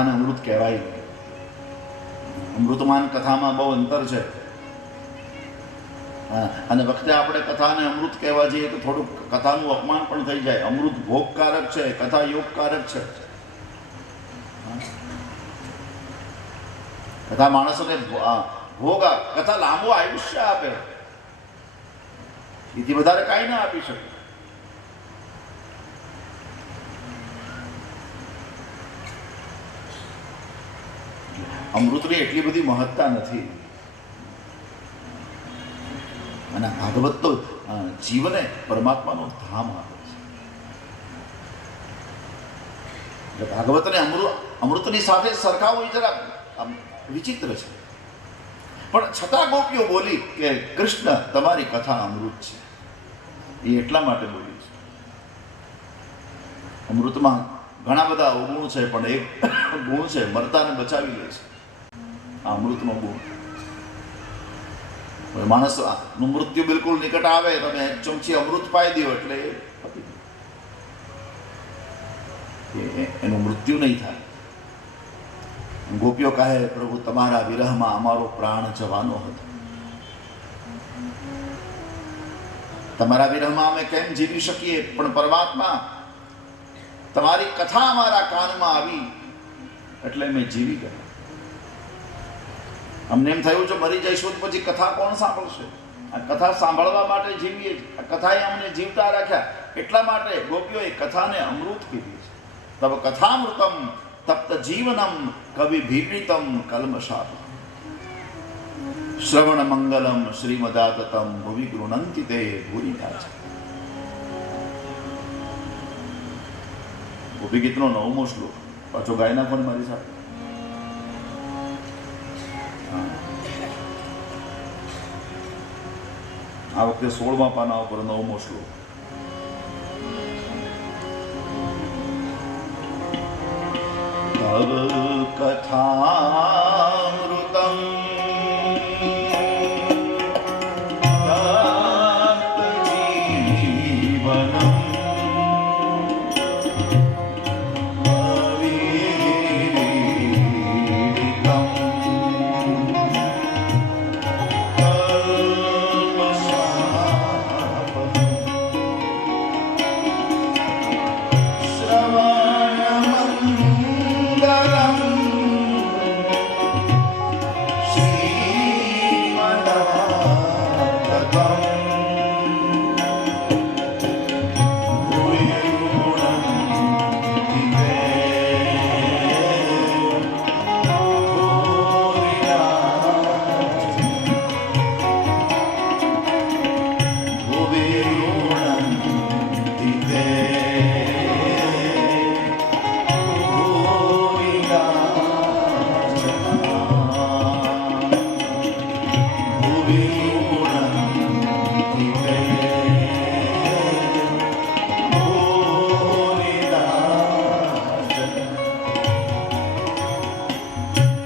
કથાને અમૃત કહેવાય. અમૃતમાન કથામાં બહુ અંતર છે. અને વખતે આપણે કથાને અમૃત કહેવા જઈએ તો થોડુંક કથાનું અપમાન પણ થઈ જાય. અમૃત ભોગકારક છે, કથા યોગકારક છે. કથા માણસોને ભોગ, કથા લાંબુ આયુષ્ય આપે, એથી વધારે કાંઈ ના આપી શકે. અમૃતની એટલી બધી મહત્તા નથી. અને ભાગવત તો જીવને પરમાત્માનો ધામ આપે છે. ભાગવતને અમૃતની સાથે સરખાવવું જરા વિચિત્ર છે. પણ છતાં ગોપીઓ બોલી કે કૃષ્ણ તમારી કથા અમૃત છે. એ એટલા માટે બોલી છે. અમૃતમાં ઘણા બધા અવગુણ છે, પણ એક ગુણ છે, મરતાને બચાવી લે છે. આ અમૃતનો ગુણ. માણસનું મૃત્યુ બિલકુલ નિકટ આવે, તમે એક ચમચી અમૃત પાઈ દો એટલે એનું મૃત્યુ નહીં થાય. ગોપીઓ કહે પ્રભુ તમારા વિરહમાં અમારો પ્રાણ જવાનો હતો. તમારા વિરહમાં અમે કેમ જીવી શકીએ, પણ પરમાત્મા તમારી કથા અમારા કાનમાં આવી એટલે અમે જીવી ગયા. અમને એમ થયું જો મરી જઈશું પછી કથા કોણ સાંભળશે? આ કથા સાંભળવા માટે જીવીએ. આ કથાએ અમને જીવતા રાખ્યા. એટલા માટે ગોપીઓએ કથાને અમૃત કીધી છે. તબ કથામૃતમ તપ્ત જીવનમ કવિ ભીપિતમ કલ્મષાપ શ્રવણ મંગલમ શ્રીમદાતતમ ભુવિ ગૃણંતિ તે ભૂરિકા છે. ગોપી ગીતનો 9મો શ્લોક પાછો ગાઈ નાખો ને મારી સાથે. આ વખતે 16મા પાના ઉપર 9મો શ્લોક. તવ કથા